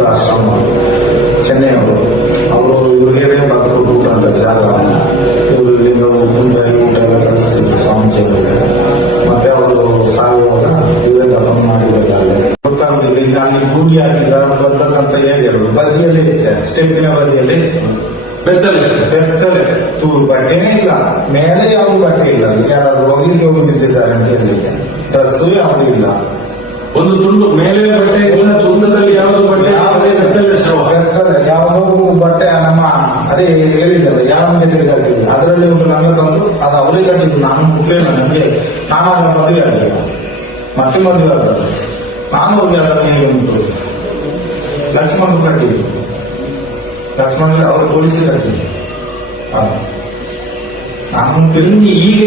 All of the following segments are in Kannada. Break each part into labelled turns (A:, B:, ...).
A: ಆಶ್ರಮ. ಚೆನ್ನೈಯವರು ಅವರು. ಇವ್ರಿಗೆ ಬರ್ತರು ಊಟ ಅಂತ ಜಾಗ ಇವರು ಇಲ್ಲಿಂದ ಮುಂದೆ ಊಟ ಎಲ್ಲ ಕಳಿಸ್ತಿದ್ರು ಸ್ವಾಮೀಜಿಯವರಿಗೆ ಮತ್ತೆ ಅವರು ಸಾಯುವಾಗ ಇವರೇ ದಫನ್ ಮಾಡಿದ್ದಾರೆ. ಗೊತ್ತಾಗುದಿಲ್ಲ ಈಗ ಅಲ್ಲಿ ಕೂಲಿ ಹಾಕಿದ ಬರ್ತಕ್ಕಂತ ಹೇಳಿ ಬದಿಯಲ್ಲಿ ಇತ್ತೆ ಸ್ಟೆಪ್ಪಿನ ಬದಿಯಲ್ಲಿ.
B: ಬೆತ್ತಲೆ.
A: ಬೆತ್ತಲೆ. ತೂರು ಬಟ್ಟೆನೇ ಇಲ್ಲ. ಮೇಲೆ ಯಾವ ಬಟ್ಟೆ ಇಲ್ಲ. ಯಾರಾದ್ರೂ ಹೋಗಿ ಹೋಗಿ ನಿಂತಿದ್ದಾರೆ ಅಂತ ಹೇಳಿ ಡ್ರೆಸ್ಸು ಯಾವುದೂ ಇಲ್ಲ.
B: ಒಂದು ತುಂಡು ಮೇಲೆ ಬಟ್ಟೆ ಇಲ್ಲ ತುಂಡದಲ್ಲಿ ಯಾವುದು ಬಟ್ಟೆ ಯಾವುದೇ ಬೆತ್ತಲೆ ಶವ
A: ಬೆತ್ತಲೆ ಯಾವುದೋ ಬಟ್ಟೆ ನಮ್ಮ ಅದೇ ಹೇಳಿದ್ದಲ್ಲ ಯಾವನಿಗೆ ತಿಳಿದಾಗ್ತಿಲ್ಲ ಅದರಲ್ಲಿ ಒಂದು ನಂಗೆ ಬಂದು ಅದು ಅವರಿಗೆ ಕಟ್ಟಿದ್ದು. ನಾನು ಮುಟ್ಲಿಲ್ಲ ನನಗೆ ನಾನು ಅವನ ಮದುವೆ ಆಗಲಿಲ್ಲ ಮತ್ತೆ ಮದುವೆ ಆದ ನಾನು ಹೋಗಿ ಅದರ ಮೇಲೆ ಉಂಟು? ಲಕ್ಷ್ಮಣ ಕಟ್ಟಿದ್ದು ಲಕ್ಷ್ಮಣ ಅವರು ಪೊಲೀಸ್ ಕಟ್ಟಿದ್ದು. ನಾನು ತಿರುಗಿ
B: ಈಗ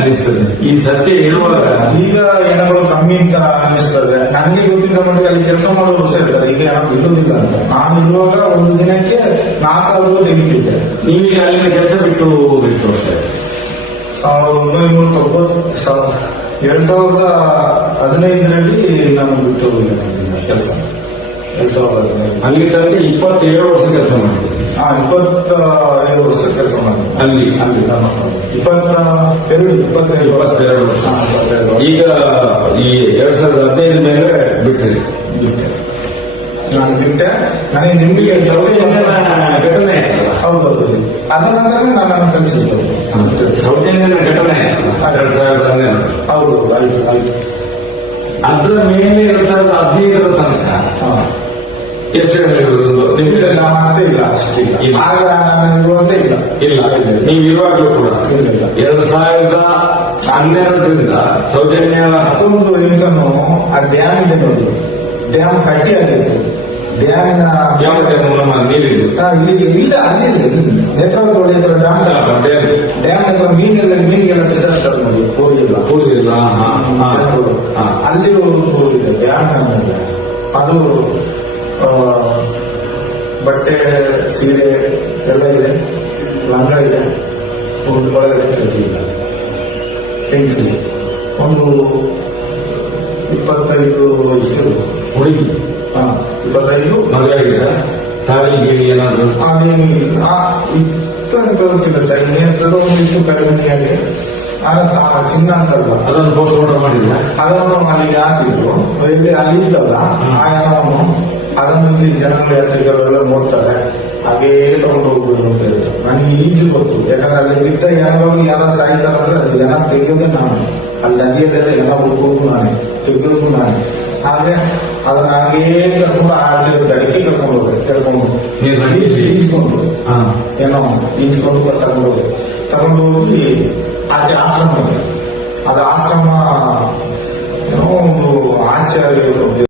B: ಅನಿಸ್ತದೆ? ಈ ಸತ್ಯ ಹೇಳುವಾಗ?
A: ಈಗ ಏನಗಳು ಕಮ್ಮಿ ಅಂತ ಅನಿಸ್ತದೆ. ನನಗೆ ಮಟ್ಟಿಗೆ ಅಲ್ಲಿ ಕೆಲಸ ಮಾಡೋರು ಸೇರ್ತಾರೆ ಈಗ ಯಾರು ಇರುವುದಿಲ್ಲ ಅಂತ. ನಾನು ಇರುವಾಗ ಒಂದು ದಿನಕ್ಕೆ ನಾಲ್ಕಾರು ತೆಗಿತಿದ್ದೆ.
B: ನೀವೀಗ ಅಲ್ಲಿನ ಕೆಲಸ ಬಿಟ್ಟು ಎಷ್ಟು ವರ್ಷ?
A: ಸಾವಿರದ ಒಂಬೈನೂರ ತೊಂಬತ್ತು ಸಾವಿರ ಎರಡ್ ಸಾವಿರದ ಹದಿನೈದರಲ್ಲಿ ನಾನು ಬಿಟ್ಟು ಕೆಲಸ. ಎರಡ್ ಸಾವಿರದ ಹದಿನೈದು.
B: ಅಲ್ಲಿ ತನಕ ಇಪ್ಪತ್ತೇಳು ವರ್ಷ ಕೆಲಸ ಮಾಡಿದ್ರಿ
A: ಹಾ ಇಪ್ಪತ್ತ ಏಳು ವರ್ಷ ಕೆಲಸ ಮಾಡಿದೆ
B: ಅಲ್ಲಿ?
A: ಅಲ್ಲಿ ನಮ್ಮ ಇಪ್ಪತ್ತ ಎರಡು ಇಪ್ಪತ್ತೆರಡು
B: ಇಪ್ಪತ್ತೆರಡು
A: ಇಪ್ಪತ್ತೆರಡು ವರ್ಷ.
B: ಈಗ ಈ ಎರಡ್ ಸಾವಿರದ ಹದಿನೈದು ಮೇಲೆ ಬಿಟ್ಟಿರಿ.
A: ಬಿಟ್ಟೆ. ನಾನು ಬಿಟ್ಟೆ. ನನಗೆ ನಿಮಗೆ
B: ಘಟನೆ
A: ಹೌದೌದು ಅದ ನಾನು ಕಲಿಸಿದ್ದು
B: ಸೌಜನ್ಯನ ಘಟನೆ ಎರಡ್ ಸಾವಿರದ ಹನ್ನೆರಡು
A: ಹೌದು ಆಯ್ತು ಆಯ್ತು.
B: ಅದ್ರ ಮೇಲೆ ಎರಡ್ ಸಾವಿರದ ಹದಿನೈದರ ತನಕ ಎಷ್ಟು ನಿಮ್ಗೆ
A: ನಾನು ಅಂತ ಇಲ್ಲ ಅಷ್ಟಿಲ್ಲ
B: ಇಲ್ಲ.
A: ಆಗ ನಾನು ಇರುವಂತೆ ಇಲ್ಲ.
B: ಇಲ್ಲ ನೀವು ಇರುವಾಗಲೂ ಕೂಡ
A: ಇಲ್ಲ, ಇಲ್ಲ.
B: ಎರಡು ಸಾವಿರದ ಹನ್ನೆರಡರಿಂದ ಸೌಜನ್ಯ
A: ಅದೊಂದು ರೀಸನ್ನು ಆ ಡ್ಯಾಮ್ ಇದೆ ನೋಡಿ ಡ್ಯಾಮ್ ಕಟ್ಟಿ ಆಗಿತ್ತು ಡ್ಯಾಮಿನ
B: ಯಾವ ಟೈಮ್ ನಮ್ಮ ನೀರಿದ್ದು
A: ಇಲ್ಲಿ ಇಲ್ಲ ಅಲ್ಲಿ ನೇತ್ರಾವತಿ ಹತ್ರ ಡ್ಯಾಮ್ ಡ್ಯಾಮ್. ಹತ್ರ ಮೀನೆಲ್ಲ ಮೀನಿಗೆಲ್ಲ ಬಿಸಾಡ್ತಾರೆ ನೋಡಿ ಕೋರಿಲ್ಲ
B: ಕೂಡುದಿಲ್ಲ ಹಾ, ಹಾ, ಹಾ.
A: ಅಲ್ಲಿ ಒಂದು ಡ್ಯಾಮ್ ಅನ್ನೋದು. ಅದು ಬಟ್ಟೆ ಸೀರೆ ಎಲ್ಲ ಇದೆ. ಲಂಗ ಇದೆ. ಒಂದು ಒಳಗಡೆ ಚಡ್ಡಿ ಇಲ್ಲ. ಪೆನ್ಸಿಲ್ ಒಂದು ಇಪ್ಪತ್ತೈದು ಇಷ್ಟು
B: ಹುಡುಗಿ
A: ಹಾ ಇಪ್ಪತ್ತೈದು.
B: ಮಗ ಇದೆ ತಾಳಿ ಗೀಳಿ ಏನಾದ್ರು
A: ಅದೇನು ಆ ಇತ್ತು ಅಂತ ಗೊತ್ತಿಲ್ಲ ಸರ್. ಇನ್ನೇನು ಒಂದು ಇಷ್ಟು ಕಡಿಮೆ ಆಗಿದೆ. ಆ ಚಿನ್ನ ಅಂತಲ್ಲ.
B: ಅದನ್ನು ಪೋಸ್ಟ್ ಮಾರ್ಟಮ್ ಮಾಡಿಲ್ಲ
A: ಅದನ್ನು ಅಲ್ಲಿಗೆ ಹಾಕಿದ್ರು ಇಲ್ಲಿ ಅಲ್ಲಿ ಇದ್ದಲ್ಲ ಆ ಹಣವನ್ನು ಅದನ್ನು ಜನಗಳು ಯಾತ್ರಿಕರೆಲ್ಲ ನೋಡ್ತಾರೆ. ಹಾಗೇ ತಗೊಂಡು ಹೋಗ್ಬೋದು ಅಂತ ಹೇಳಿದ್ರು ನನಗೆ ಈಜು ಗೊತ್ತು. ಯಾಕಂದ್ರೆ ಅಲ್ಲಿ ಬಿಟ್ಟ ಯಾರು ಯಾರು ಸಾಯ್ತಾರಂದ್ರೆ ಅದು ಜನ ತೆಗೆಯೋದೇ ನಾನು. ಅಲ್ಲಿ ನದಿಯಲ್ಲೆಲ್ಲ ಜನ ಹುಡುಕೋದು ನಾನೇ ತೆಗೆಯೋದು ನಾನೇ. ಹಾಗೆ ಅದನ್ನ ಹಾಗೇ ಕರ್ಕೊಂಡು ಆಚೆ ದಡಕ್ಕೆ ಕರ್ಕೊಂಡು ಹೋದೆ ಕರ್ಕೊಂಡು. ಈಜ್ಕೊಂಡು
B: ಹಾ.
A: ಏನೋ ಈಜ್ಕೊಂಡು ತಗೊಂಡು ಹೋದೆ. ತಗೊಂಡು ಹೋಗಿ ಆಚೆ ಆಶ್ರಮ ಅದು ಆಶ್ರಮ ಏನೋ ಒಂದು ಆಚೆ ಆಚಾರ್ಯರು